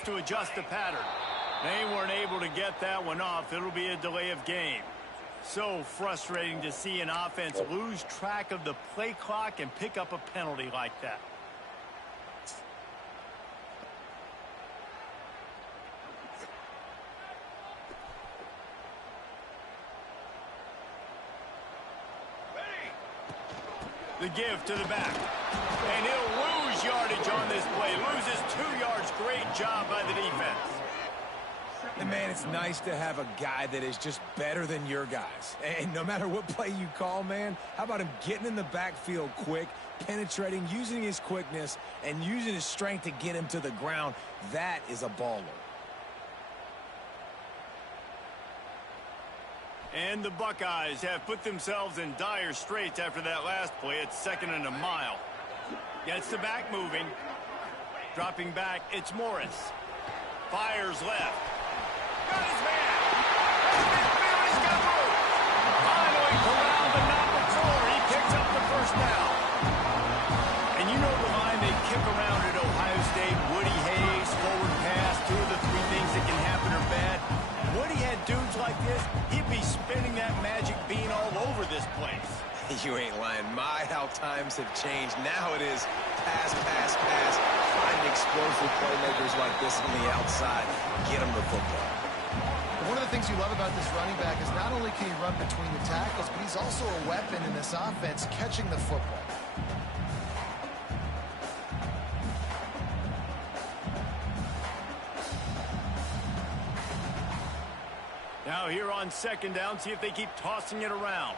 has to adjust the pattern. They weren't able to get that one off. It'll be a delay of game. So frustrating to see an offense lose track of the play clock and pick up a penalty like that. The give to the back. And he'll lose yardage on this play. Loses 2 yards. Great job by the defense. And, man, it's nice to have a guy that is just better than your guys. And no matter what play you call, man, how about him getting in the backfield quick, penetrating, using his quickness, and using his strength to get him to the ground? That is a baller. And the Buckeyes have put themselves in dire straits after that last play. It's 2nd and a mile. Gets the back moving. Dropping back, it's Morris. Fires left. Got his man. He's got room. Finally corralled, but not before. He picks up the first down. And you know the line they kick around at Ohio State. Woody Hayes, forward pass, 2 of the 3 things that can happen are bad. Woody had dudes like this, he'd be spinning that magic bean all over this place. You ain't lying. My, how times have changed. Now it is pass, pass, pass. Find explosive playmakers like this on the outside. Get them the football. One of the things you love about this running back is not only can he run between the tackles, but he's also a weapon in this offense catching the football. Now here on 2nd down, see if they keep tossing it around.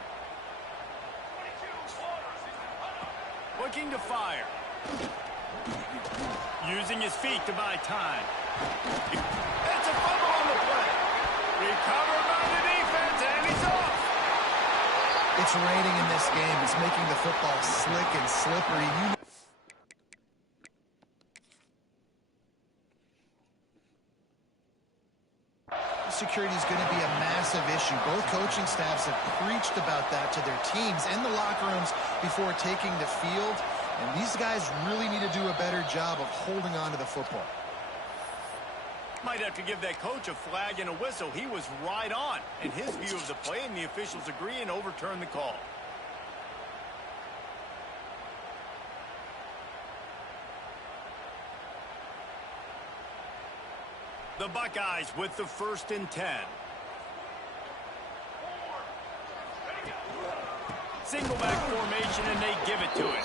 Looking to fire. Using his feet to buy time. It's a fumble on the play. Recovered by the defense, and he's off. It's raining in this game. It's making the football slick and slippery. Security is going to be a massive issue. Both coaching staffs have preached about that to their teams in the locker rooms before taking the field. And these guys really need to do a better job of holding on to the football. Might have to give that coach a flag and a whistle. He was right on in his view of the play, and the officials agree and overturn the call. The Buckeyes with the 1st and 10. Single back formation, and they give it to it.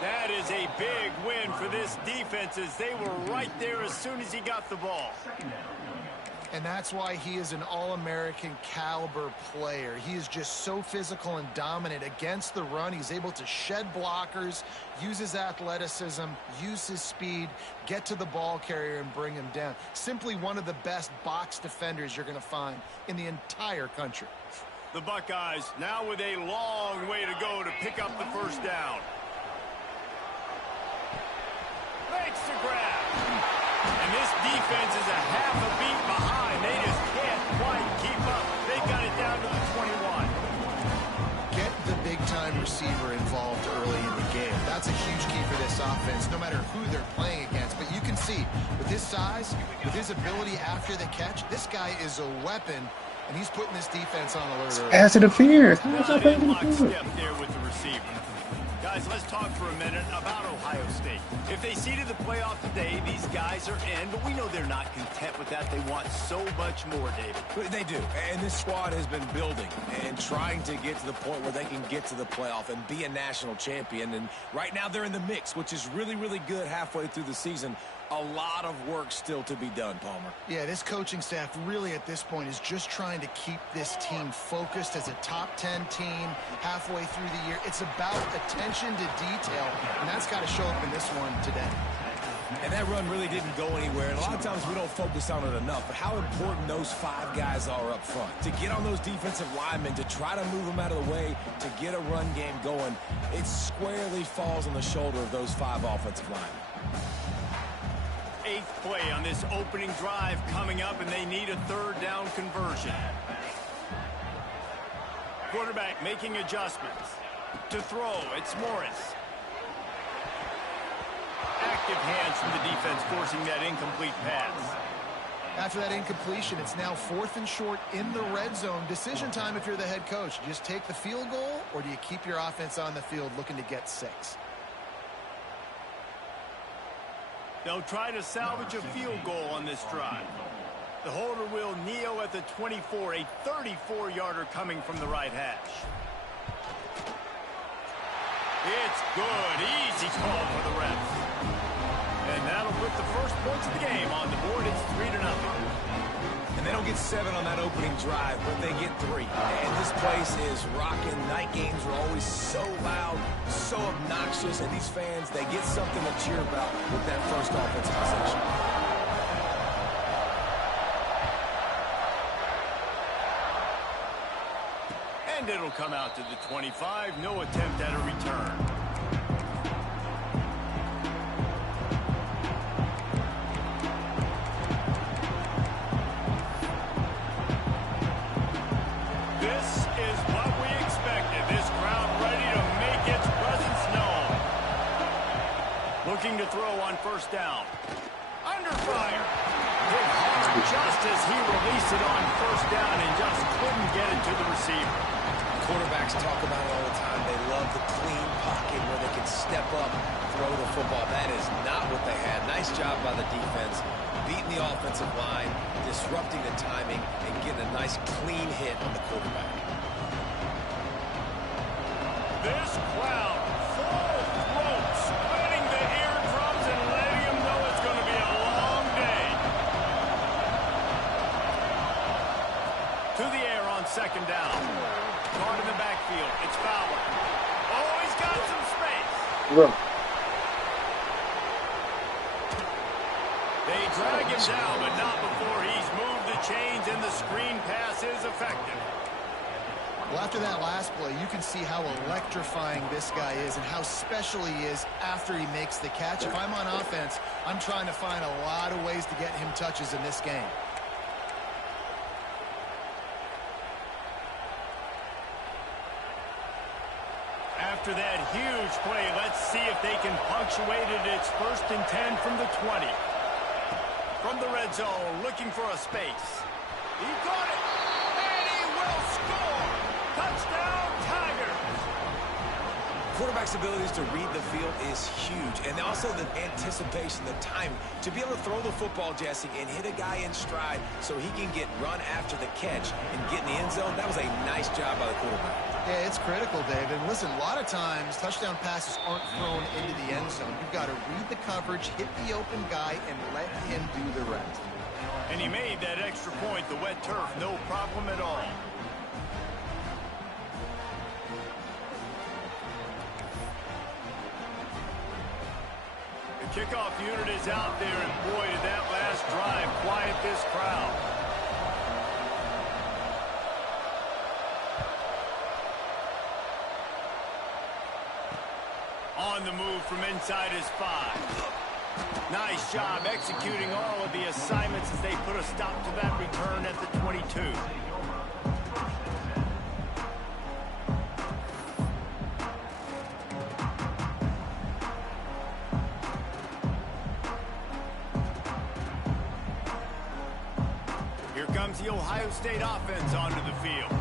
That is a big win for this defense, as they were right there as soon as he got the ball. And that's why he is an All-American caliber player. He is just so physical and dominant against the run. He's able to shed blockers, use his athleticism, use his speed, get to the ball carrier and bring him down. Simply one of the best box defenders you're going to find in the entire country. The Buckeyes now with a long way to go to pick up the 1st down. Makes the grab. And this defense is a half a beat behind. They just can't quite keep up. They got it down to the 21. Get the big-time receiver involved early in the game. That's a huge key for this offense, no matter who they're playing against. But you can see, with his size, with his ability after the catch, this guy is a weapon, and he's putting this defense on alert early. As it appears. Not in lockstep there with the receiver. Guys, let's talk for a minute about Ohio State. If they seeded the playoff today, these guys are in, but we know they're not content with that. They want so much more, David. They do, and this squad has been building and trying to get to the point where they can get to the playoff and be a national champion. And right now they're in the mix, which is really, really good halfway through the season. A lot of work still to be done, Palmer. Yeah, this coaching staff really at this point is just trying to keep this team focused as a top 10 team halfway through the year. It's about attention to detail, and that's got to show up in this one today. And that run really didn't go anywhere, and a lot of times we don't focus on it enough, but how important those 5 guys are up front. To get on those defensive linemen, to try to move them out of the way, to get a run game going, it squarely falls on the shoulder of those 5 offensive linemen. 8th play on this opening drive coming up, and they need a 3rd down conversion. Quarterback making adjustments. To throw, it's Morris. active hands from the defense forcing that incomplete pass. After that incompletion, it's now 4th and short in the red zone. Decision time if you're the head coach. Do you just take the field goal, or do you keep your offense on the field looking to get 6? They'll try to salvage a field goal on this drive. The holder will kneel at the 24, a 34-yarder coming from the right hash. It's good. Easy call for the refs. And that'll put the first points of the game on the board. It's 3-0. And they don't get 7 on that opening drive, but they get 3. And this place is rocking. Night games are always so loud, so obnoxious, and these fans, they get something to cheer about with that first offensive possession. And it'll come out to the 25. No attempt at a return. This is what we expected. This crowd ready to make its presence known. Looking to throw on first down. Under fire. Hit hard just as he released it on first down and just couldn't get it to the receiver. Quarterbacks talk about it all the time. They love the clean pocket where they can step up, throw the football. That is not what they had. Nice job by the defense, beating the offensive line, disrupting the timing, and getting a nice clean hit on the quarterback. This crowd, full throat, splitting the eardrums and letting them know it's going to be a long day. To the air on second down. Caught in the backfield. It's Fowler. Oh, he's got some space. They drag him down, but not before he's moved the chains, and the screen pass is effective. Well, after that last play, you can see how electrifying this guy is and how special he is after he makes the catch. If I'm on offense, I'm trying to find a lot of ways to get him touches in this game. After that huge play, let's see if they can punctuate it. It's 1st and 10 from the 20. From the red zone, looking for a space. He got it, and he will score. Touchdown, Tigers. Quarterback's abilities to read the field is huge, and also the anticipation, the time to be able to throw the football, Jesse, and hit a guy in stride so he can get run after the catch and get in the end zone. That was a nice job by the quarterback. Yeah, it's critical, Dave. And listen, a lot of times touchdown passes aren't thrown into the end zone. You've got to read the coverage, hit the open guy, and let him do the rest. And he made that extra point, the wet turf, no problem at all. The kickoff unit is out there, and boy, did that last drive quiet this crowd. On the move from inside his 5. Nice job executing all of the assignments as they put a stop to that return at the 22. Here comes the Ohio State offense onto the field.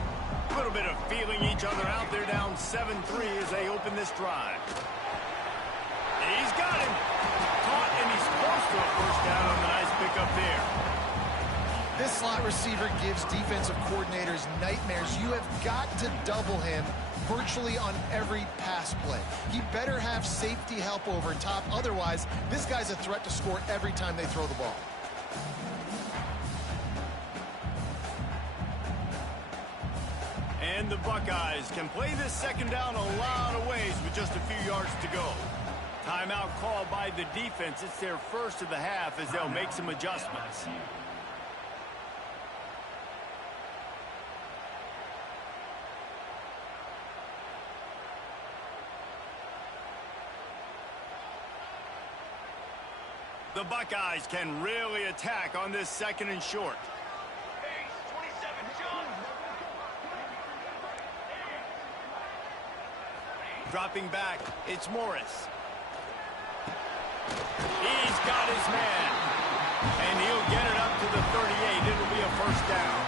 A little bit of feeling each other out there, down 7-3 as they open this drive. He's got him. Caught, and he's close to a first down on the nice pickup there. This slot receiver gives defensive coordinators nightmares. You have got to double him virtually on every pass play. He better have safety help over top. Otherwise, this guy's a threat to score every time they throw the ball. And the Buckeyes can play this second down a lot of ways with just a few yards to go. Timeout called by the defense. It's their first of the half as they'll make some adjustments. The Buckeyes can really attack on this 2nd and short. Dropping back, it's Morris. He's got his man. And he'll get it up to the 38. It'll be a first down.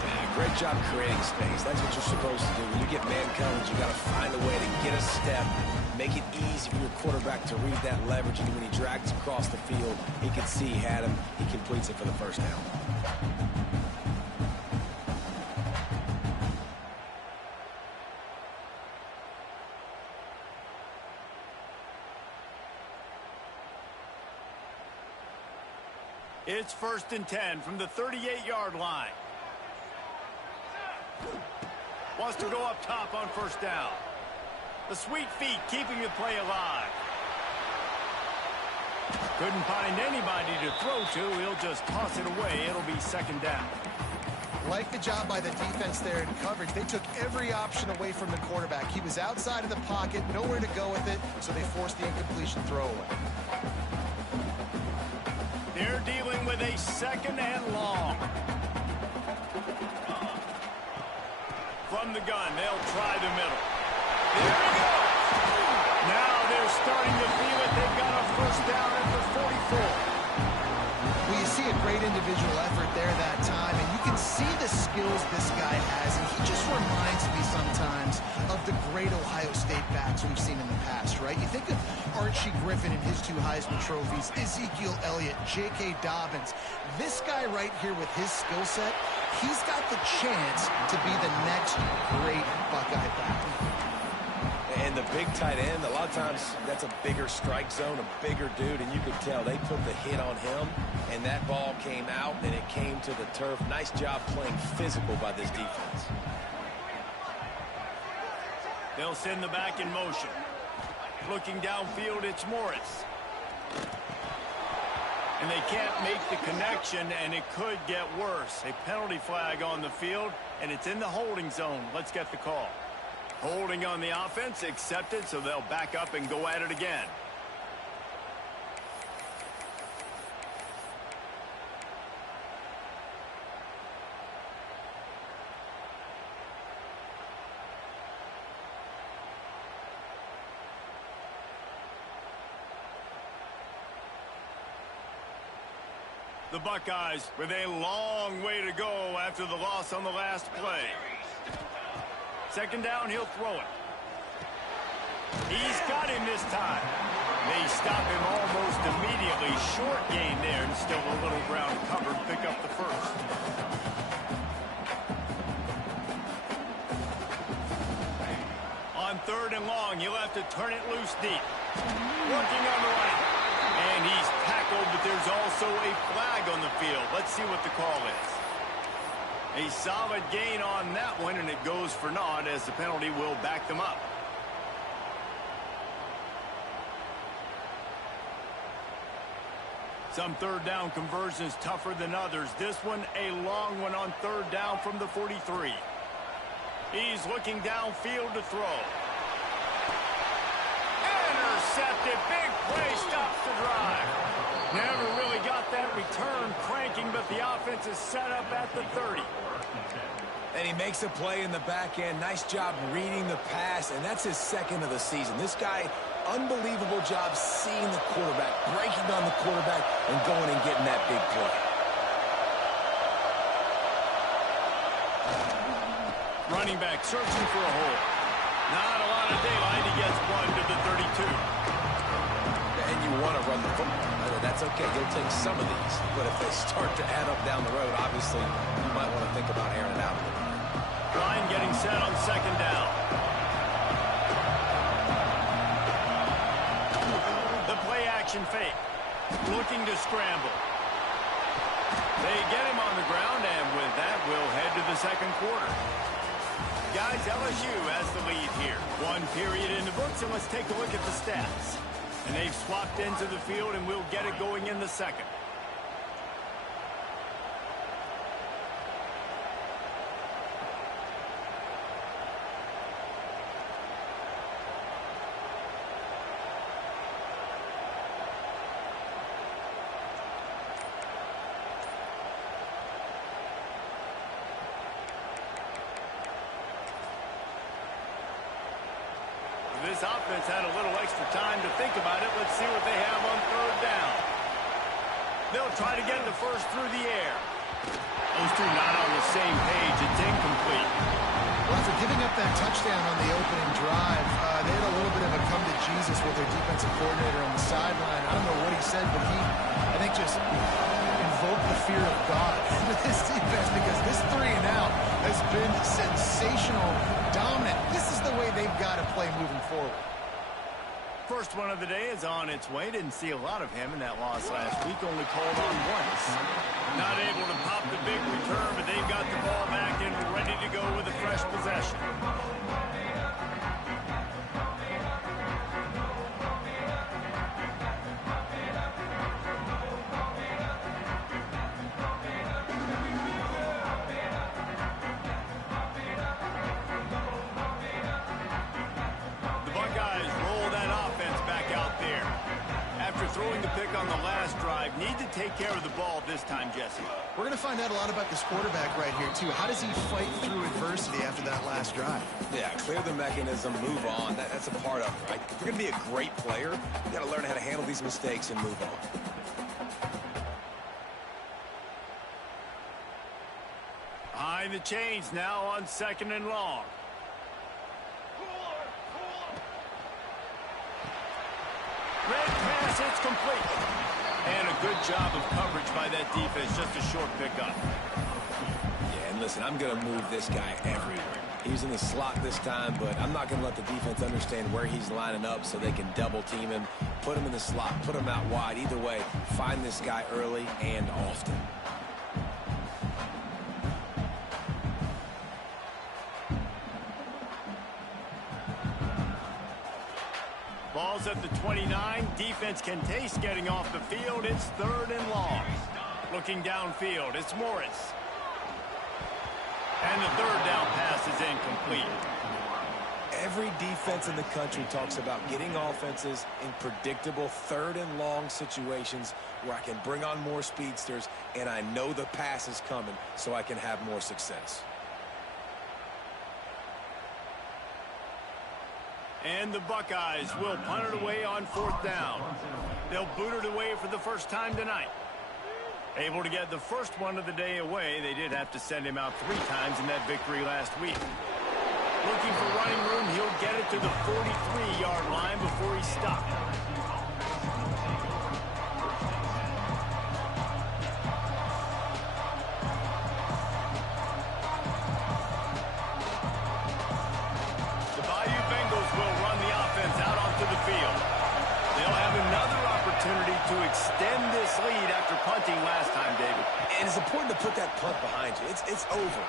Yeah, great job creating space. That's what you're supposed to do. When you get man coverage, you got to find a way to get a step, make it easy for your quarterback to read that leverage. And when he drags across the field, he can see he had him. He completes it for the first down. It's 1st and 10 from the 38-yard line. Wants to go up top on first down. The sweet feet keeping the play alive. Couldn't find anybody to throw to. He'll just toss it away. It'll be 2nd down. Like the job by the defense there in coverage. They took every option away from the quarterback. He was outside of the pocket, nowhere to go with it, so they forced the incompletion throwaway. They're dealing with a 2nd and long. From the gun, they'll try the middle. There he goes. Now they're starting to feel it. They've got a first down at the 44. Well, you see a great individual effort there that time, and you can see the skills this guy has, and he just reminds me sometimes of the great Ohio State backs we've seen in the past, right? You think of Archie Griffin and his 2 Heisman trophies, Ezekiel Elliott, J.K. Dobbins. This guy right here with his skill set, he's got the chance to be the next great Buckeye back. And the big tight end, a lot of times that's a bigger strike zone, a bigger dude, and you could tell they put the hit on him, and that ball came out, and it came to the turf. Nice job playing physical by this defense. They'll send the back in motion. Looking downfield, it's Morris. And they can't make the connection, and it could get worse. A penalty flag on the field, and it's in the holding zone. Let's get the call. Holding on the offense, accepted, so they'll back up and go at it again. The Buckeyes with a long way to go after the loss on the last play. 2nd down, he'll throw it. He's got him this time. They stop him almost immediately. Short gain there, and still a little ground covered. Pick up the first. On 3rd and long, he'll have to turn it loose deep. Working on the right. And he's tackled, but there's also a flag on the field. Let's see what the call is. A solid gain on that one, and it goes for naught as the penalty will back them up. Some 3rd down conversions tougher than others. This one a long one on 3rd down from the 43. He's looking downfield to throw. Intercepted. Big play stops the drive. Never really got that return cranking, but the offense is set up at the 30. And he makes a play in the back end. Nice job reading the pass, and that's his 2nd of the season. This guy, unbelievable job seeing the quarterback, breaking on the quarterback, and going and getting that big play. Running back searching for a hole. Not a lot of daylight. He gets one to the 32. And you want to run the football. That's okay. You'll take some of these. But if they start to add up down the road, obviously, you might want to think about airing it out a little bit. Line getting set on 2nd down. The play action fake. Looking to scramble. They get him on the ground, and with that, we'll head to the 2nd quarter. Guys, LSU has the lead here. 1 period in the books, and let's take a look at the stats. And they've swapped into the field, and we'll get it going in the 2nd. this offense had a little extra time to think about it. Let's see what they have on third down. They'll try to get the first through the air. Those two not on the same page. It's incomplete. Well, after giving up that touchdown on the opening drive, they had a little bit of a come to Jesus with their defensive coordinator on the sideline. I don't know what he said, but he, I think, just invoked the fear of God with this defense, because this 3 and out has been sensational, dominant. This is the way they've got to play moving forward. First one of the day is on its way. Didn't see a lot of him in that loss last week. Only called on once. Not able to pop the big return, but they've got the ball back and ready to go with a fresh possession. Throwing the pick on the last drive. Need to take care of the ball this time, Jesse. We're going to find out a lot about this quarterback right here, too. How does he fight through adversity after that last drive? Yeah, clear the mechanism, move on. That's a part of it, right? If you're going to be a great player, you got to learn how to handle these mistakes and move on. Behind the chains now on 2nd and long. Red pass, it's complete. And a good job of coverage by that defense. Just a short pickup. Yeah, and listen, I'm going to move this guy everywhere. He's in the slot this time, but I'm not going to let the defense understand where he's lining up so they can double team him, put him in the slot, put him out wide. Either way, find this guy early and often. Ball's at the 29. Defense can taste getting off the field. It's 3rd and long. Looking downfield, it's Morris. And the 3rd down pass is incomplete. Every defense in the country talks about getting offenses in predictable 3rd and long situations where I can bring on more speedsters and I know the pass is coming so I can have more success. And the Buckeyes will punt it away on 4th down. They'll boot it away for the first time tonight. Able to get the first one of the day away. They did have to send him out 3 times in that victory last week. Looking for running room. He'll get it to the 43-yard line before he stopped. To extend this lead after punting last time, David. And it's important to put that punt behind you. It's over.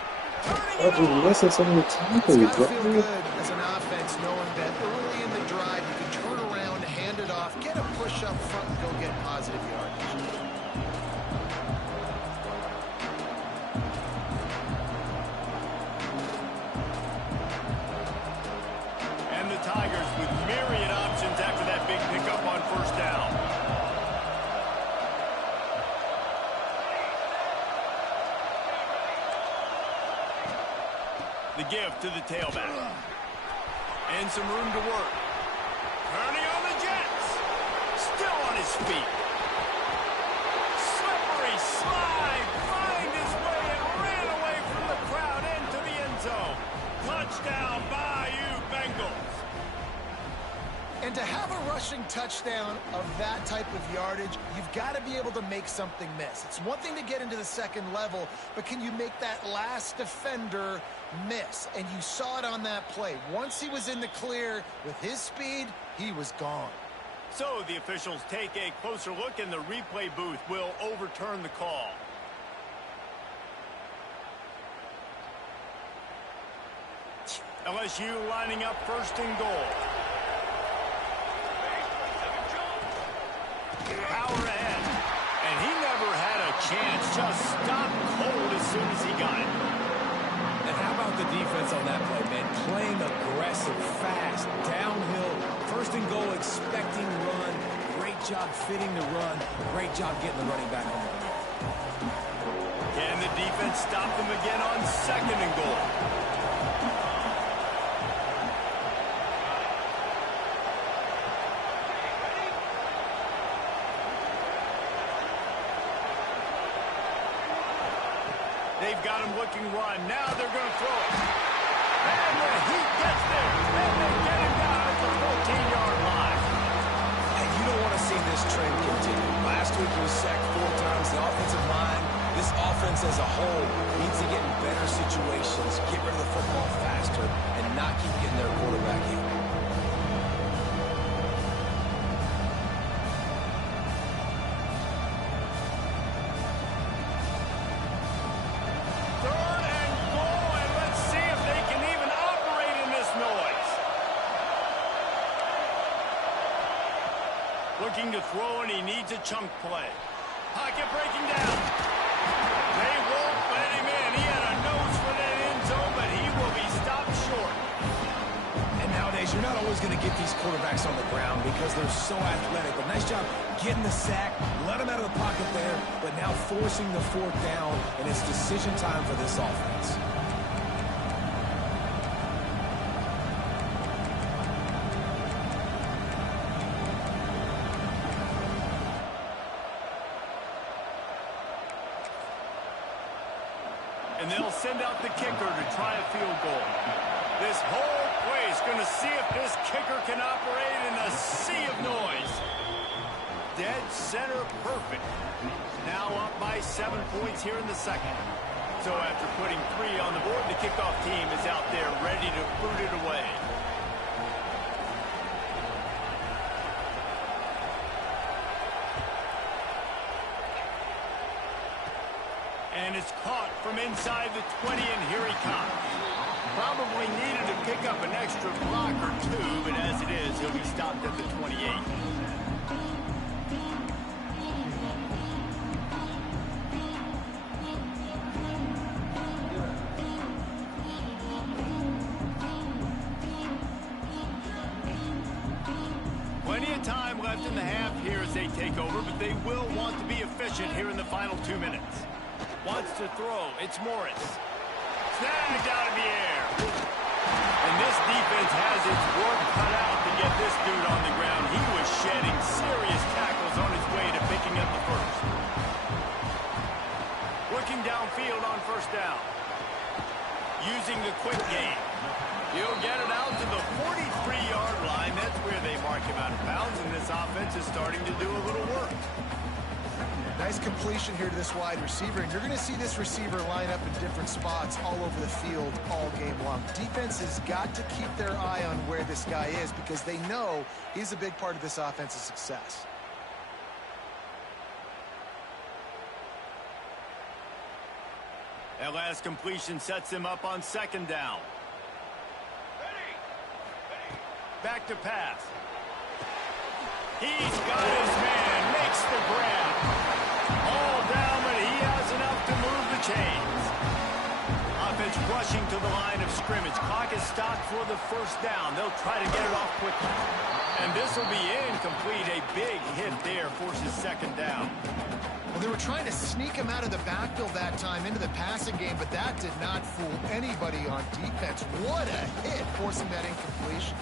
Oh, dude, you guys said something with tackle. It's got to feel good as an offense knowing that early in the drive you can turn around, hand it off, get a push up front, and go get positive yardage. And the Tigers with myriad options after that big pickup on 1st down. The give to the tailback. And some room to work. Turning on the Jets. Still on his feet. Slippery slide. Find his way and ran away from the crowd into the end zone. Touchdown, Bayou Bengals. And to have a rushing touchdown of that type of yardage, you've got to be able to make something miss. It's one thing to get into the 2nd level, but can you make that last defender miss? And you saw it on that play. Once he was in the clear with his speed, he was gone. So the officials take a closer look, and the replay booth will overturn the call. LSU lining up 1st and goal. Power ahead. And he never had a chance. Just stopped cold as soon as he got it. And how about the defense on that play, man? Playing aggressive, fast, downhill. 1st and goal, expecting run. Great job fitting the run. Great job getting the running back on the field. Can the defense stop them again on 2nd and goal? They've got him looking run. Now they're going to throw it. And the Heat gets there. And they get him down at the 14-yard line. And you don't want to see this trend continue. Last week he was sacked 4 times. The offensive line, this offense as a whole, needs to get in better situations, get rid of the football faster, and not keep getting their quarterback hit. Looking to throw, and he needs a chunk play. Pocket breaking down. They won't let him in. He had a nose for that end zone, but he will be stopped short. And nowadays, you're not always going to get these quarterbacks on the ground because they're so athletic. But nice job getting the sack, let him out of the pocket there, but now forcing the 4th down, and it's decision time for this offense. And they'll send out the kicker to try a field goal. This whole play is going to see if this kicker can operate in a sea of noise. Dead center perfect. Now up by 7 points here in the second. So after putting 3 on the board, the kickoff team is out there ready to boot it away. And it's caught from inside the 20, and here he comes. Probably needed to pick up an extra block or 2, but as it is, he'll be stopped at the 28. Plenty of time left in the half here as they take over, but they will want to be efficient here in the final 2 minutes. Wants to throw. It's Morris. Snagged out of the air. And this defense has its work cut out to get this dude on the ground. He was shedding serious tackles on his way to picking up the first. Working downfield on 1st down. Using the quick game. He'll get it out to the 43-yard line. That's where they mark him out of bounds, and this offense is starting to do a little work. Nice completion here to this wide receiver, and you're going to see this receiver line up in different spots all over the field all game long. Defense has got to keep their eye on where this guy is because they know he's a big part of this offense's success. That last completion sets him up on 2nd down. Back to pass. He's got his man, makes the grab. All down, but he has enough to move the chains. Offense rushing to the line of scrimmage. Clock is stopped for the 1st down. They'll try to get it off quickly. And this will be incomplete. A big hit there forces 2nd down. Well, they were trying to sneak him out of the backfield that time into the passing game, but that did not fool anybody on defense. What a hit, forcing that incompletion.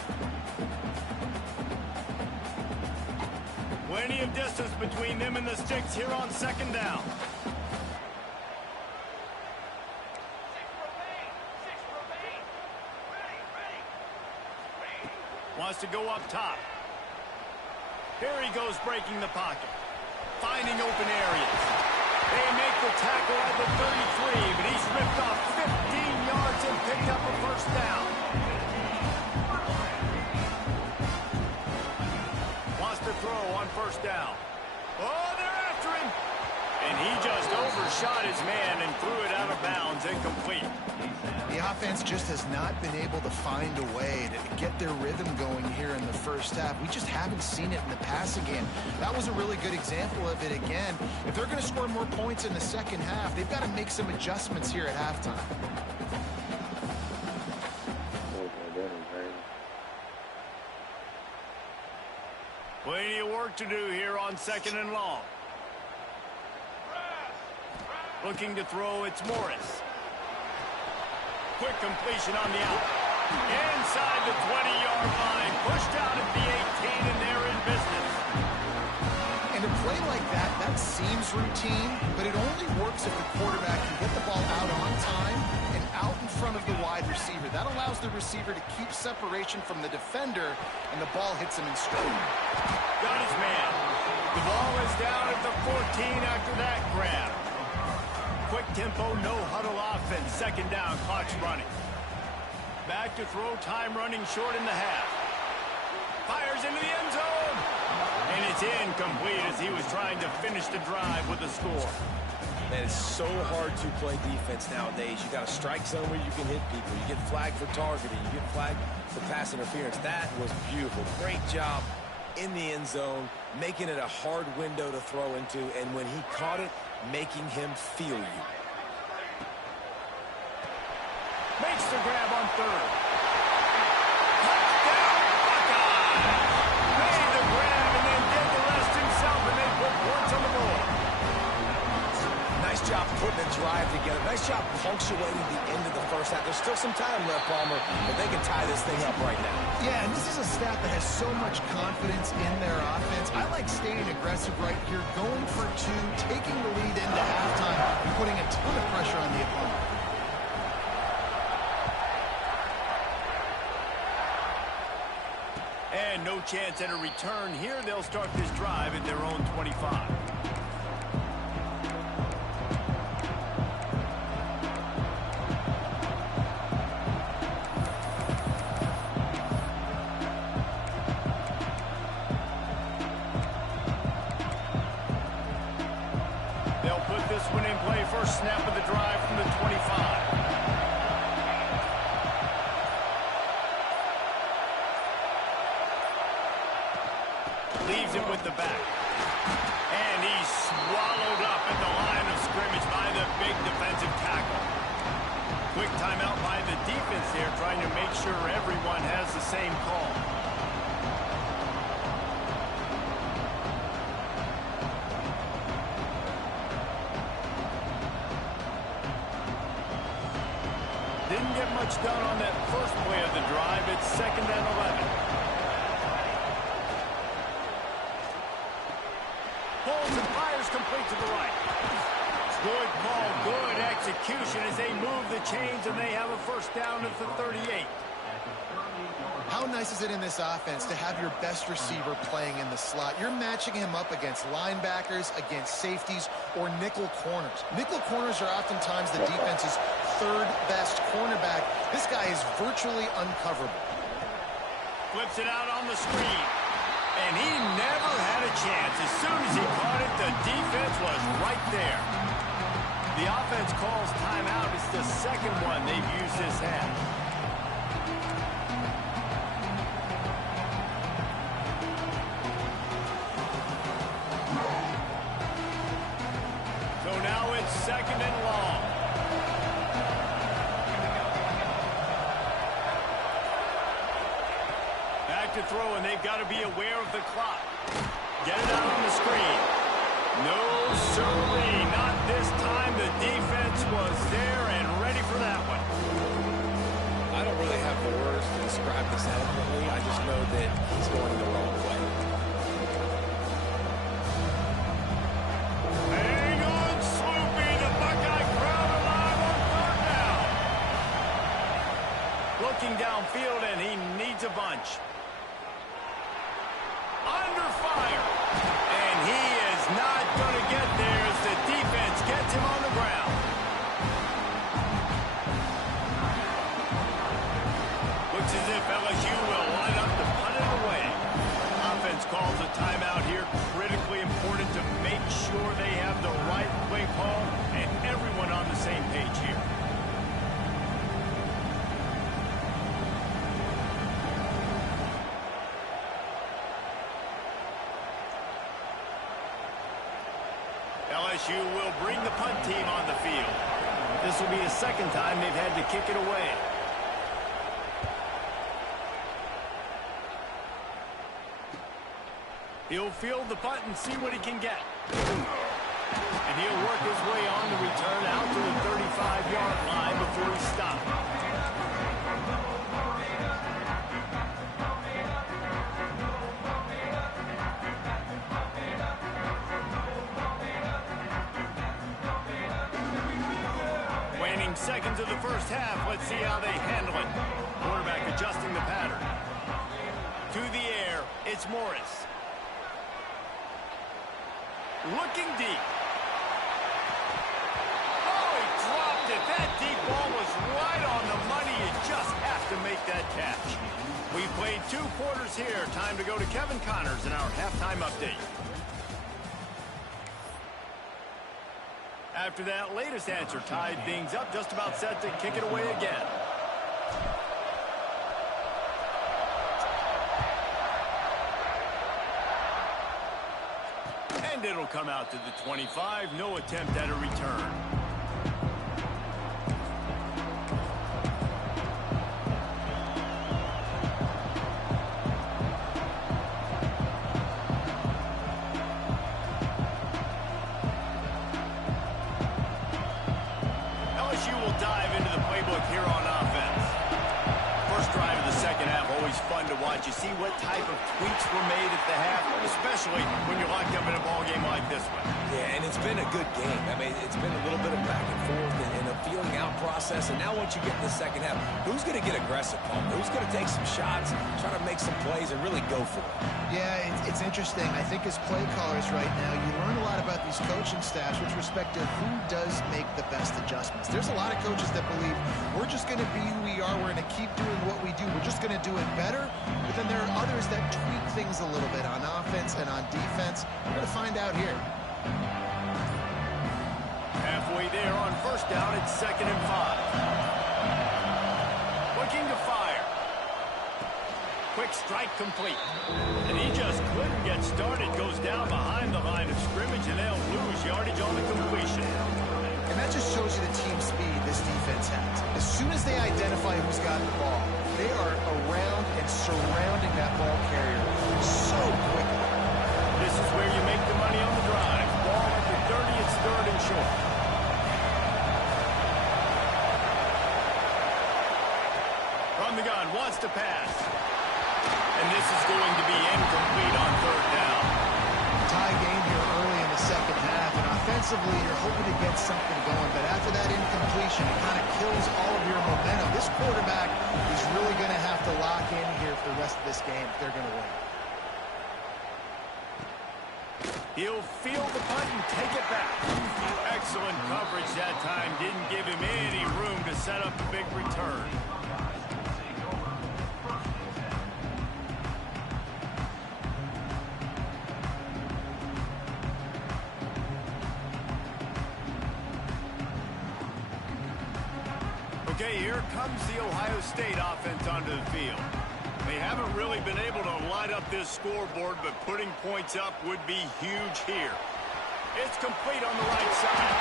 Plenty of distance between them and the sticks here on 2nd down. Wants to go up top. Here he goes breaking the pocket. Finding open areas. They make the tackle at the 33, but he's ripped off 15 yards and picked up a 1st down. Wants to throw on 1st down. Oh, they're after him. And he just overshot his man and threw it out of bounds, incomplete. The offense just has not been able to find a way to get their rhythm going here in the 1st half. We just haven't seen it in the passing game. That was a really good example of it again. If they're going to score more points in the 2nd half, they've got to make some adjustments here at halftime. Plenty of work to do here on 2nd and long. Looking to throw, it's Morris. Quick completion on the out. Inside the 20-yard line. Pushed out at the 18, and they're in business. And a play like that seems routine, but it only works if the quarterback can get the ball out on time and out in front of the wide receiver. That allows the receiver to keep separation from the defender, and the ball hits him in stride. Got his man. The ball is down at the 14 after that grab. Quick tempo, no huddle offense. Second down, clock's running. Back to throw, time running short in the half. Fires into the end zone. And it's incomplete as he was trying to finish the drive with a score. Man, it's so hard to play defense nowadays. You got a strike zone where you can hit people. You get flagged for targeting. You get flagged for pass interference. That was beautiful. Great job in the end zone, making it a hard window to throw into. And when he caught it, making him feel you. Makes the grab on third. Touchdown, Buckeye! Made the grab and then did the rest himself, and they put points on the board. Nice job putting the drive together. Nice job punctuating the end of the first half. There's still some time left, Palmer, but they can tie this thing up right now. Yeah, and this is a staff that has so much confidence in their offense. I like staying aggressive right here, going for two, taking the lead into halftime, and putting a ton of pressure on the opponent. And no chance at a return here. They'll start this drive at their own 25. They'll put this one in play. First snap of the drive from the 25. Leaves it with the back. And he's swallowed up at the line of scrimmage by the big defensive tackle. Quick timeout by the defense there, trying to make sure everyone has the same call. Didn't get much done on that first play of the drive. It's 2nd and 11. Pulls and fires complete to the right. Good call, good execution as they move the chains, and they have a first down at the 38. How nice is it in this offense to have your best receiver playing in the slot? You're matching him up against linebackers, against safeties, or nickel corners. Nickel corners are oftentimes the defense's third best cornerback. This guy is virtually uncoverable. Flips it out on the screen. And he never had a chance. As soon as he caught it, the defense was right there. The offense calls timeout. It's the second one they've used this half. So now it's 2nd and long. To throw, and they've got to be aware of the clock. Get it out on the screen. No, sirree, not this time. The defense was there and ready for that one. I don't really have the words to describe this adequately. I just know that he's going the wrong way. Hang on, Sloopy. The Buckeye crowd alive on 3rd down. Looking downfield, and he needs a bunch. Under fire. And he is not going to get there as the defense gets him on the ground. Looks as if LSU will line up to punt it away. Offense calls a timeout here. Critically important to make sure they have the right play call and everyone on the same page here. LSU will bring the punt team on the field. This will be the second time they've had to kick it away. He'll field the punt and see what he can get. And he'll work his way on the return out to the 35-yard line before he stops. closing seconds of the first half. Let's see how they handle it. Quarterback adjusting the pattern. To the air, it's Morris. Looking deep. Oh, he dropped it. That deep ball was right on the money. You just have to make that catch. We played 2 quarters here. Time to go to Kevin Connors in our halftime update. After that latest answer tied things up, just about set to kick it away again. And it'll come out to the 25. No attempt at a return. LSU will dive into the playbook here on offense. First drive of the second half, always fun to watch. You see what type of tweaks were made at the half, especially when you're locked up in a ball game like this one. Yeah, and it's been a good game. I mean, it's been a little bit of back and forth and a feeling out process. And now once you get in the second half, who's going to get aggressive, Paul? Who's going to take some shots, try to make some plays, and really go for it? Yeah, it's interesting. I think as play callers right now, you learn a lot about these coaching staffs with respect to who does make the best adjustments. There's a lot of coaches that believe we're just going to be who we are. We're going to keep doing what we do. We're just going to do it better. But then there are others that tweak things a little bit on offense and on defense. We're going to find out here. Halfway there on first down, it's 2nd and 5. Looking to fire. Quick strike complete. And he just couldn't get started. Goes down behind the line of scrimmage, and they'll lose yardage on the completion. And that just shows you the team speed this defense has. As soon as they identify who's got the ball, they are around and surrounding that ball carrier so quickly. This is where you make the money on the drive. Ball at the 30, it's 3rd and short. From the gun, wants to pass. And this is going to be incomplete on 3rd down. Tie game here early in the second half, and offensively you're hoping to get something going, but after that incompletion, it kind of kills all of your momentum. This quarterback is really going to have to lock in here for the rest of this game if they're going to win. He'll field the punt and take it back. Excellent coverage that time. Didn't give him any room to set up a big return. Okay, here comes the Ohio State offense onto the field. They haven't really been able to light up this scoreboard, but putting points up would be huge here. It's complete on the right side.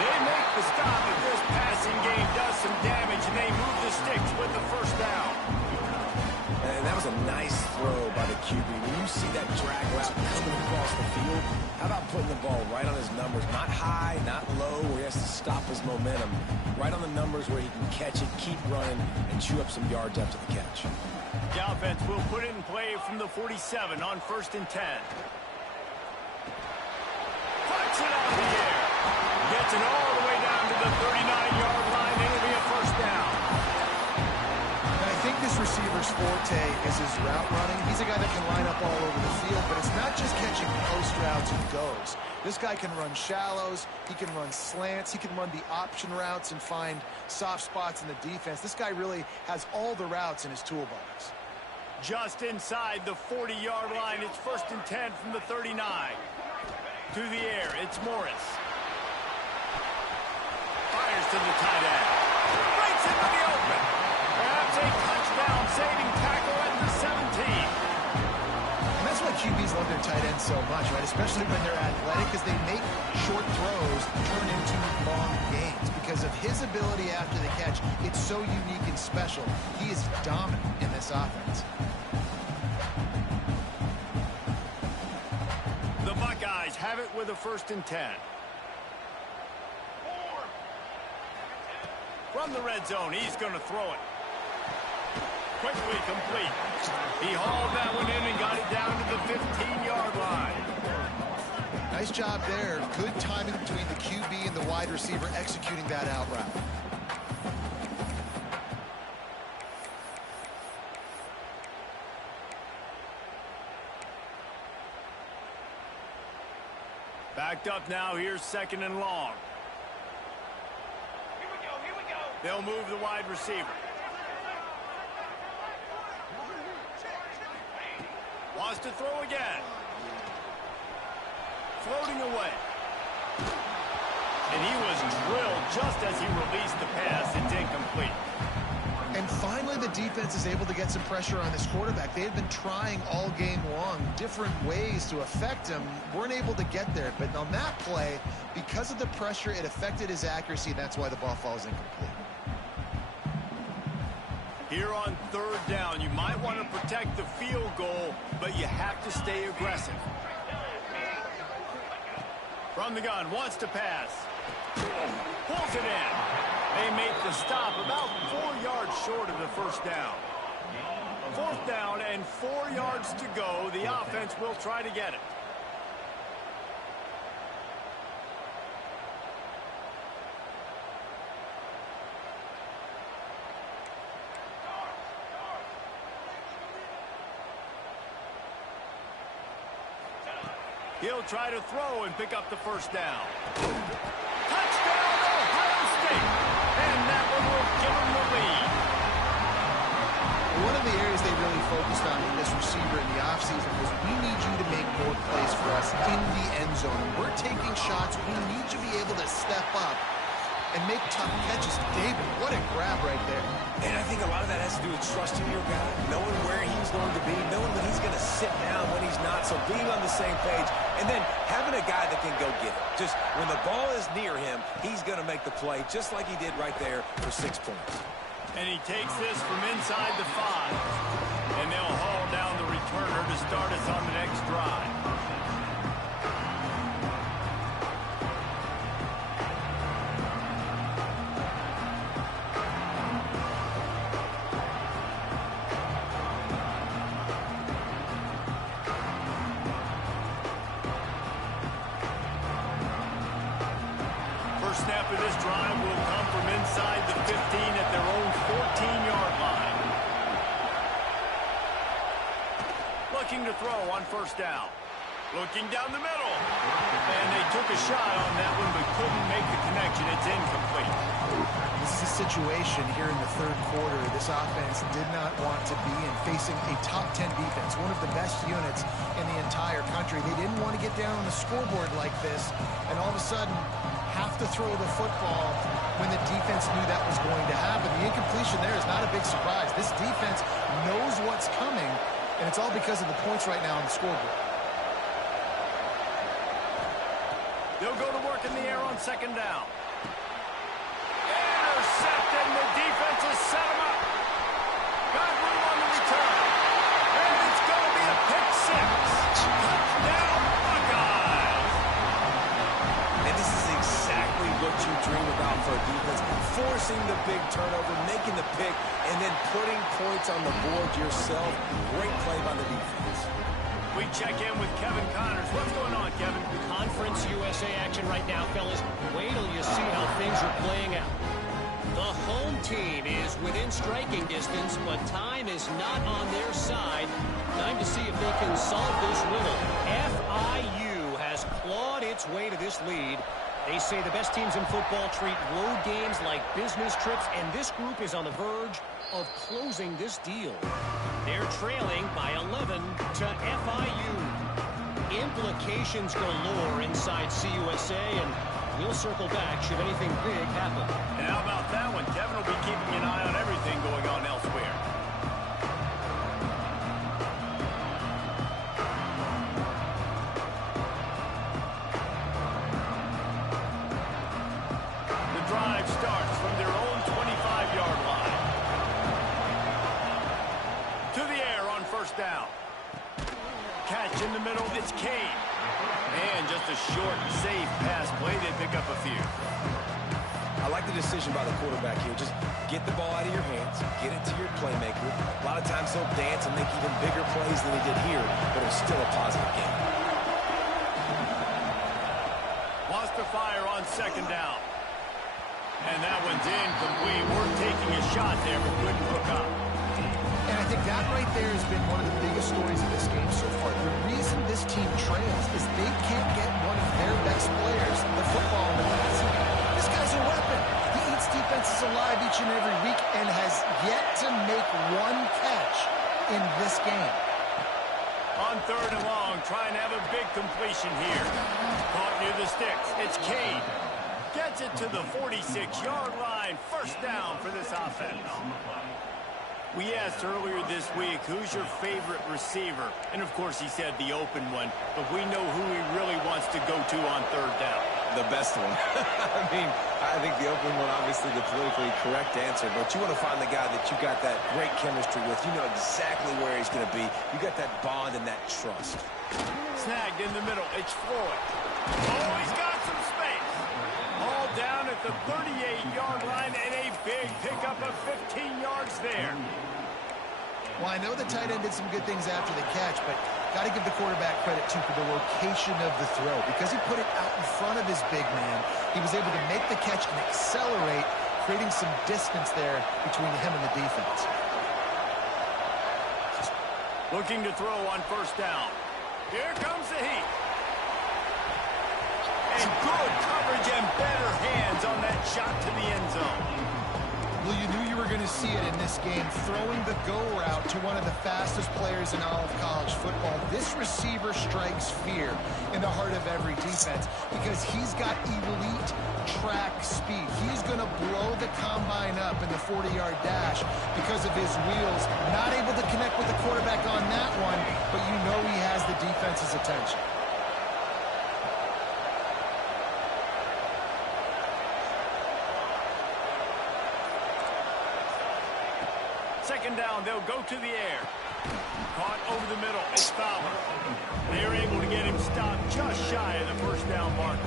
They make the stop, but this passing game does some damage, and they move the sticks with the first down. And that was a nice throw by the QB. When you see that drag route coming across the field, how about putting the ball right on his numbers? Not high, not low, where he has to stop his momentum. Right on the numbers where he can catch it, keep running, and chew up some yards after the catch. The offense will put it in play from the 47 on 1st and 10. Flips it out of the air. Gets it all the way down to the 39-yard line. It'll be a first down. And I think this receiver's forte is his route running. He's a guy that can line up all over the field, but it's not just catching post routes and goes. This guy can run shallows, he can run slants, he can run the option routes and find soft spots in the defense. This guy really has all the routes in his toolbox. Just inside the 40-yard line. It's 1st and 10 from the 39. To the air, it's Morris. Fires to the tight end. Breaks into the open. Perhaps a touchdown-saving tackle at the 17. And that's why QBs love their tight ends so much, right? Especially when they're athletic, because they make short throws turn into long gains. Because of his ability after the catch, it's so unique and special. He is dominant in this offense. The Buckeyes have it with a 1st and 10. From the red zone, he's going to throw it. Quickly complete. He hauled that one in and got it down to the 15-yard line. Nice job there. Good timing between the QB and the wide receiver executing that out route. Backed up now. Here's second and long. Here we go. They'll move the wide receiver. Wants to throw again. Floating away. And he was drilled just as he released the pass. It's incomplete. And finally, the defense is able to get some pressure on this quarterback. They had been trying all game long different ways to affect him. Weren't able to get there. But on that play, because of the pressure, it affected his accuracy. That's why the ball falls incomplete. Here on third down, you might want to protect the field goal, but you have to stay aggressive. From the gun, wants to pass. Pulls it in. They make the stop about 4 yards short of the first down. Fourth down and 4 yards to go. The offense will try to get it. He'll try to throw and pick up the first down. Touchdown, Ohio State! And that one will give them the lead. One of the areas they really focused on with this receiver in the offseason was we need you to make more plays for us in the end zone. We're taking shots. We need you to be able to step up and make tough catches. David, what a grab right there. And I think a lot of that has to do with trusting your guy, knowing where he's going to be, knowing when he's going to sit down, when he's not, so being on the same page, and then having a guy that can go get it. Just when the ball is near him, he's going to make the play, just like he did right there for 6 points. And he takes this from inside the 5. And they'll haul down the returner to start us on the next drive. Snap of this drive will come from inside the 15 at their own 14-yard line. Looking to throw on first down. Looking down the middle. And they took a shot on that one but couldn't make the connection. It's incomplete. This is a situation here in the third quarter this offense did not want to be in, facing a top 10 defense, one of the best units in the entire country. They didn't want to get down on the scoreboard like this, and all of a sudden have to throw the football when the defense knew that was going to happen. The incompletion there is not a big surprise. This defense knows what's coming, and it's all because of the points right now on the scoreboard. They'll go to work in the air on second down. Intercepted, and the defense has set him up. Got room on the return. And it's going to be a pick 6. Touchdown, Buckeyes! And this is exactly what you dream about for a defense. Forcing the big turnover, making the pick, and then putting points on the board yourself. Great play by the defense. We check in with Kevin Connors. What's going on, Kevin? Conference USA action right now, fellas. Wait till you see how things are playing out. The home team is within striking distance, but time is not on their side. Time to see if they can solve this riddle. FIU has clawed its way to this lead. They say the best teams in football treat road games like business trips, and this group is on the verge of closing this deal. They're trailing by 11 to FIU. Implications galore inside CUSA, and we'll circle back should anything big happen. And how about that one? Kevin will be keeping an eye on everything going on elsewhere. The drive starts from their own 25-yard line. To the air on first down. Catch in the middle, it's Kane. And just a short, safe pass play. They pick up a few. I like the decision by the quarterback here. Just get the ball out of your hands, get it to your playmaker. A lot of times he'll dance and make even bigger plays than he did here, but it's still a positive game. Wants to fire on second down. And that one's incomplete. We're taking a shot there, but couldn't hook up. And I think that right there has been one of the biggest stories of this game so far. The reason this team trails is they can't get one of their best alive each and every week and has yet to make one catch in this game. On 3rd and long, trying to have a big completion here. Caught near the sticks. It's Cade. Gets it to the 46-yard line. First down for this offense. We asked earlier this week, who's your favorite receiver? And, of course, he said the open one. But we know who he really wants to go to on 3rd down. The best one. I think the open one, obviously the politically correct answer, but you want to find the guy that you got that great chemistry with. You know exactly where he's going to be. You got that bond and that trust. Snagged in the middle. It's Floyd. Oh, he's got some space. All down at the 38-yard line and a big pickup of 15 yards there. Well, I know the tight end did some good things after the catch, but got to give the quarterback credit, too, for the location of the throw. Because he put it out in front of his big man, he was able to make the catch and accelerate, creating some distance there between him and the defense. Looking to throw on 1st down. Here comes the heat. And good coverage and better hands on that shot to the end zone. Well, you knew you were going to see it in this game, throwing the go route to one of the fastest players in all of college football. This receiver strikes fear in the heart of every defense because he's got elite track speed. He's going to blow the combine up in the 40-yard dash because of his wheels. Not able to connect with the quarterback on that one, but you know he has the defense's attention. Second down, they'll go to the air. Caught over the middle, it's Fowler. They're able to get him stopped just shy of the 1st down marker.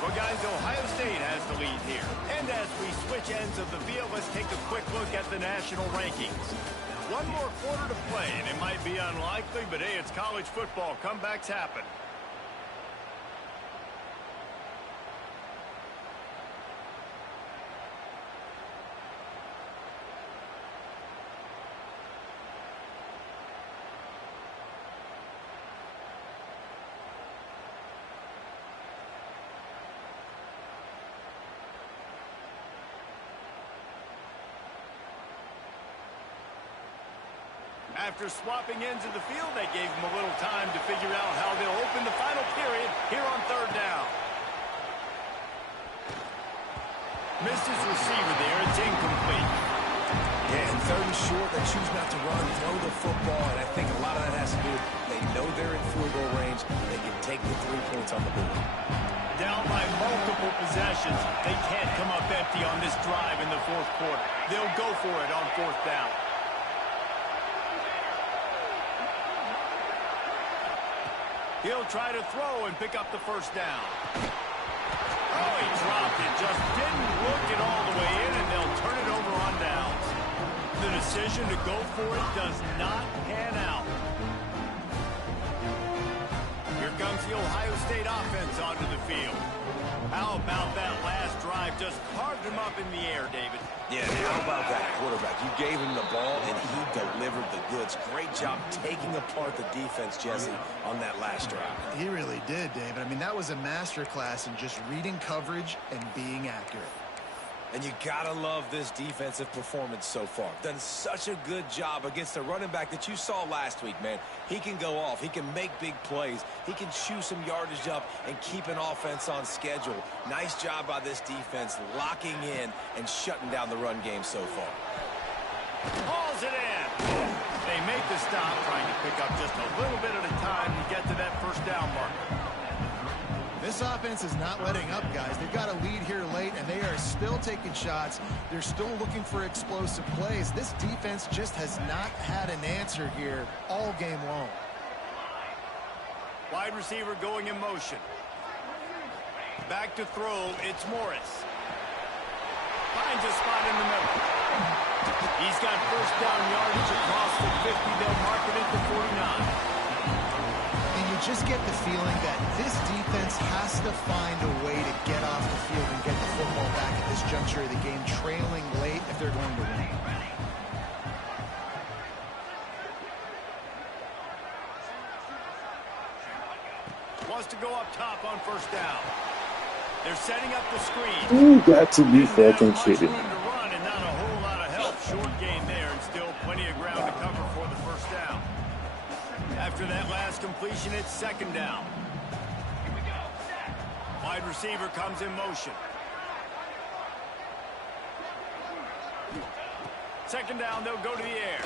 Well, guys, Ohio State has the lead here. And as we switch ends of the field, let's take a quick look at the national rankings. One more quarter to play, and it might be unlikely, but hey, it's college football. Comebacks happen. After swapping ends of the field, that gave them a little time to figure out how they'll open the final period here on 3rd down. Missed his receiver there. It's incomplete. Yeah, and 3rd and short, they choose not to run, throw the football, and I think a lot of that has to do with they know they're in field goal range. They can take the 3 points on the board. Down by multiple possessions. They can't come up empty on this drive in the 4th quarter. They'll go for it on 4th down. He'll try to throw and pick up the 1st down. Oh, he dropped it. Just didn't look it all the way in, and they'll turn it over on downs. The decision to go for it does not pan out. Here comes the Ohio State offense onto the field. How about that last drive? Just carved him up in the air, David. Yeah, how about that quarterback? You gave him the ball, and he delivered the goods. Great job taking apart the defense, Jesse, on that last drive. He really did, David. I mean, that was a masterclass in just reading coverage and being accurate. And you gotta love this defensive performance so far. Done such a good job against a running back that you saw last week, man. He can go off. He can make big plays. He can chew some yardage up and keep an offense on schedule. Nice job by this defense locking in and shutting down the run game so far. Hauls it in. They make the stop, trying to pick up just a little bit at a time to get to that 1st down marker. This offense is not letting up, guys. They've got a lead here late, and they are still taking shots. They're still looking for explosive plays. This defense just has not had an answer here all game long. Wide receiver going in motion. Back to throw, it's Morris. Finds a spot in the middle. He's got 1st down yardage across the 50. They'll mark it at the 49. You just get the feeling that this defense has to find a way to get off the field and get the football back at this juncture of the game, trailing late if they're going to win. wants to go up top on first down. They're setting up the screen. You got to be fucking kidding me. To run and not a whole lot of help. Short gain there and still plenty of ground to cover for the first down. After that last completion, it's second down. Wide receiver comes in motion. Second down, they'll go to the air.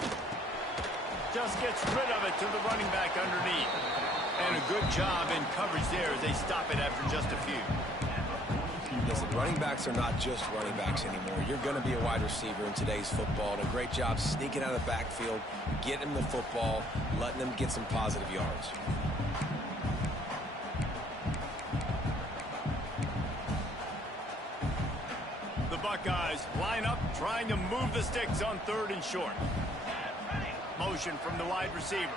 Just gets rid of it to the running back underneath. And a good job in coverage there as they stop it after just a few. Listen, running backs are not just running backs anymore. You're going to be a wide receiver in today's football. And a great job sneaking out of the backfield, getting them the football, letting them get some positive yards. The Buckeyes line up, trying to move the sticks on third and short. Motion from the wide receiver.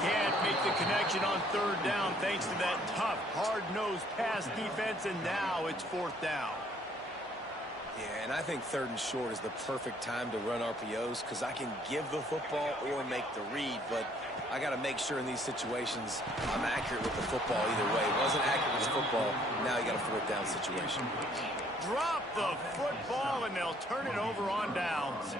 Can't make the connection on third down thanks to that tough, hard-nosed pass defense, and now it's fourth down. Yeah, and I think third and short is the perfect time to run RPOs because I can give the football or make the read, but I got to make sure in these situations I'm accurate with the football either way. It wasn't accurate with the football. Now you got a fourth down situation. Drop the football, and they'll turn it over on downs.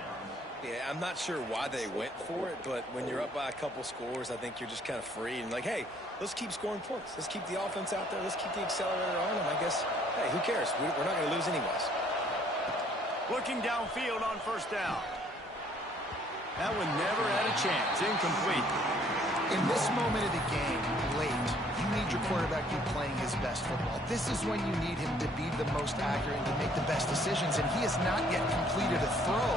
Yeah, I'm not sure why they went for it, but when you're up by a couple scores, I think you're just kind of free and like, hey, let's keep scoring points. Let's keep the offense out there. Let's keep the accelerator on, and I guess, hey, who cares? We're not going to lose anyways. Looking downfield on first down. That one never had a chance. Incomplete. In this moment of the game, late, you need your quarterback to be playing his best football. This is when you need him to be the most accurate and to make the best decisions, and he has not yet completed a throw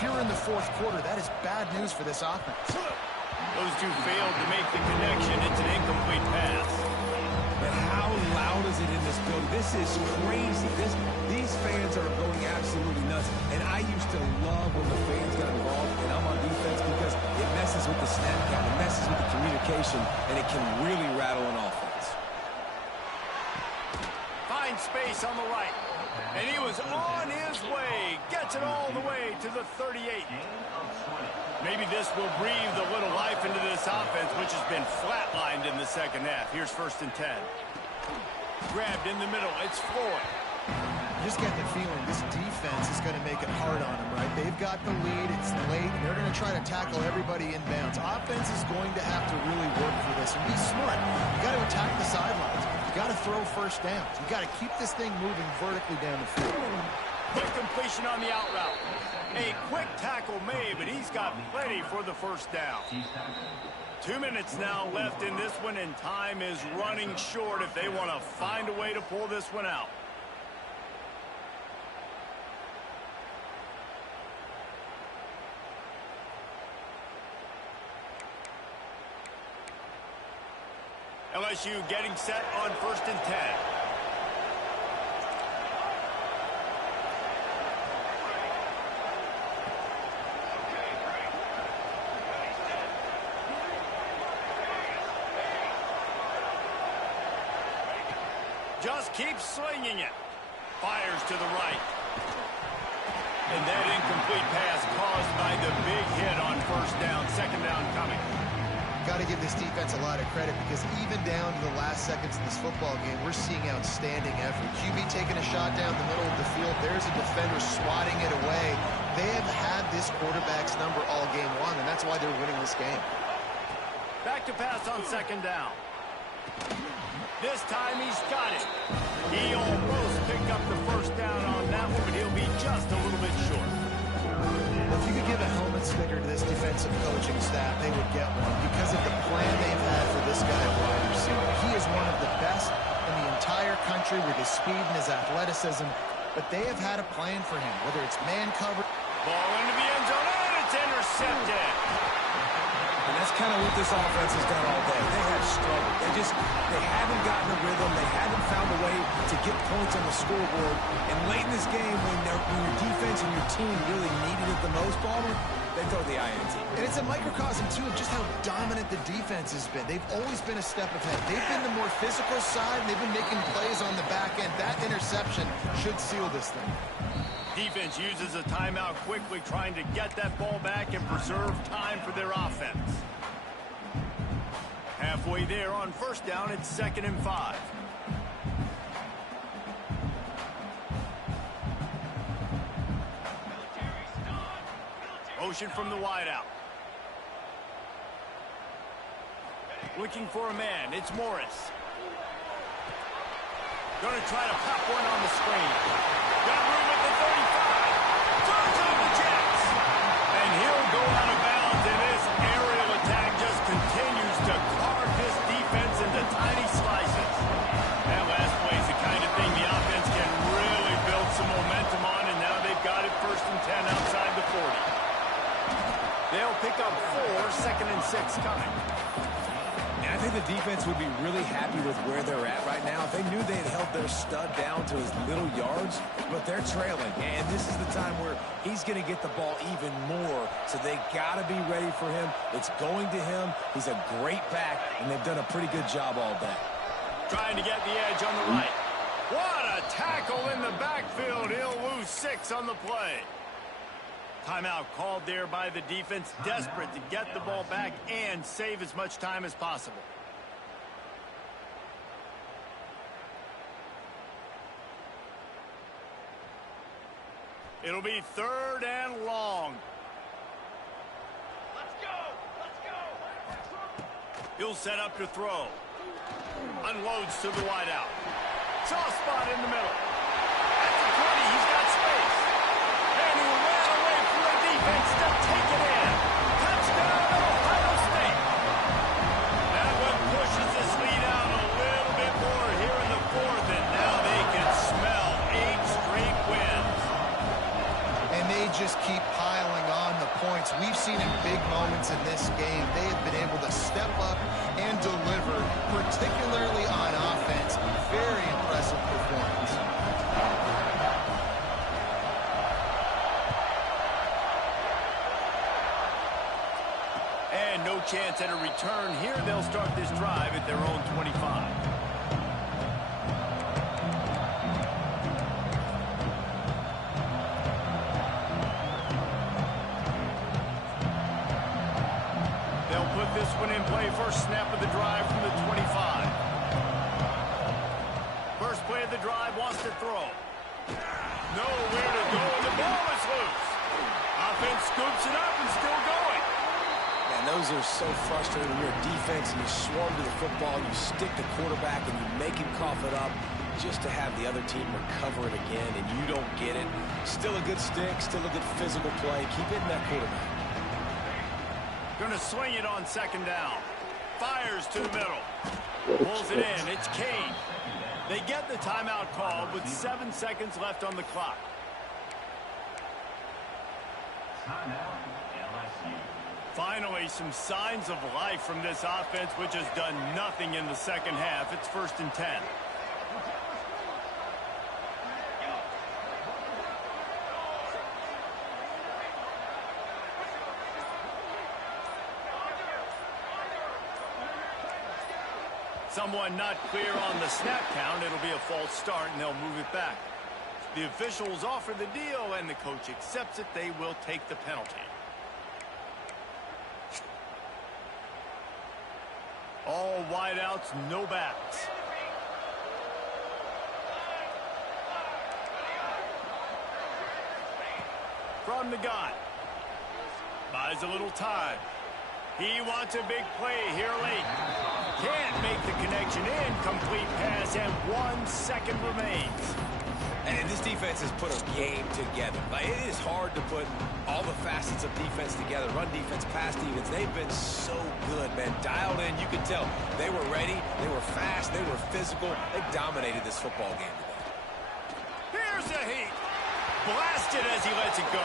here in the fourth quarter. That is bad news for this offense. Those two failed to make the connection. It's an incomplete pass. But how loud is it in this building? This is crazy. These fans are going absolutely nuts. And I used to love when the fans got involved, and I'm on defense because it messes with the snap count, it messes with the communication, and it can really rattle an offense. Finds space on the right. And he was on his way. Gets it all the way to the 38. Maybe this will breathe a little life into this offense, which has been flatlined in the second half. Here's first and 10. Grabbed in the middle. It's Floyd. You just get the feeling this defense is going to make it hard on them, right? They've got the lead. It's late, and they're going to try to tackle everybody inbounds. Offense is going to have to really work for this and be smart. You got to attack the sidelines. You got to throw first downs. You got to keep this thing moving vertically down the field. Quick completion on the out route. A quick tackle made, but he's got plenty for the first down. 2 minutes now left in this one, and time is running short if they want to find a way to pull this one out. LSU getting set on first and 10. Just keeps slinging it. Fires to the right. And that incomplete pass caused by the big hit on first down. Second down coming. Got to give this defense a lot of credit because even down to the last seconds of this football game, we're seeing outstanding effort. QB taking a shot down the middle of the field. There's a defender swatting it away. They have had this quarterback's number all game long, and that's why they're winning this game. Back to pass on second down. This time he's got it. He almost picked up the first down on that one, but he'll be just a little bit short. Well, if you could give a helmet sticker to this defensive coaching staff, they would get one because of the plan they've had for this guy at wide receiver. He is one of the best in the entire country with his speed and his athleticism, but they have had a plan for him, whether it's man cover. Ball into the end zone, and it's intercepted. And that's kind of what this offense has done all day. They have struggled. They haven't gotten a rhythm. They haven't found a way to get points on the scoreboard. And late in this game, when your defense and your team really needed it the most, Ballmer, they throw the INT. And it's a microcosm, too, of just how dominant the defense has been. They've always been a step ahead. They've been the more physical side, and they've been making plays on the back end. That interception should seal this thing. Defense uses a timeout quickly, trying to get that ball back and preserve time for their offense. Halfway there on first down, it's 2nd and 5. Motion from the wideout. Looking for a man. It's Morris. Going to try to pop one on the screen. Got room at the 35. Turns on the Jets. And he'll go out of bounds, and this aerial attack just continues to carve this defense into tiny slices. That last play is the kind of thing the offense can really build some momentum on, and now they've got it 1st and 10 outside the 40. They'll pick up 4, 2nd and 6 coming. I think the defense would be really happy with where they're at right now if they knew they had held their stud down to his little yards, but they're trailing, and this is the time where he's going to get the ball even more, so they got to be ready for him. It's going to him. He's a great back, and they've done a pretty good job all day. Trying to get the edge on the right. What a tackle in the backfield. He'll lose 6 on the play. Timeout called there by the defense, desperate to get the ball back and save as much time as possible. It'll be 3rd and long. Let's go! Let's go! He'll set up to throw. Unloads to the wideout. Soft spot in the middle. At the 20, he's got space. And he ran away from the defense to take it in. Touchdown, Ohio State. That one pushes this lead out a little bit more here in the 4th, and now they can smell 8 straight wins. And they just keep piling on the points. We've seen in big moments in this game, they have been able to step up and deliver, particularly on offense. Very impressive performance. And no chance at a return here. They'll start this drive at their own 25. They'll put this one in play. First snap of the drive from the 25. First play of the drive, wants to throw. Nowhere to go, and the ball is loose. Offense scoops it up and still going. And those are so frustrating when you're a defense and you swarm to the football, you stick the quarterback and you make him cough it up just to have the other team recover it again, and you don't get it. Still a good stick, still a good physical play. Keep hitting that quarterback. Going to swing it on 2nd down. Fires to the middle. Pulls it in. It's Kane. They get the timeout called with 7 seconds left on the clock. Finally, some signs of life from this offense, which has done nothing in the 2nd half. It's 1st and 10. Someone not clear on the snap count. It'll be a false start, and they'll move it back. The officials offer the deal, and the coach accepts it. They will take the penalty. All wideouts, no backs. From the gun. Buys a little time. He wants a big play here late. Can't make the connection. Incomplete pass, and 1 second remains. And this defense has put a game together. Like, it is hard to put all the facets of defense together. Run defense, pass defense. They've been so good, man. Dialed in, you can tell. They were ready. They were fast. They were physical. They dominated this football game today. Here's the heat. Blasted as he lets it go.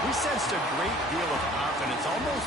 We sensed a great deal of confidence, almost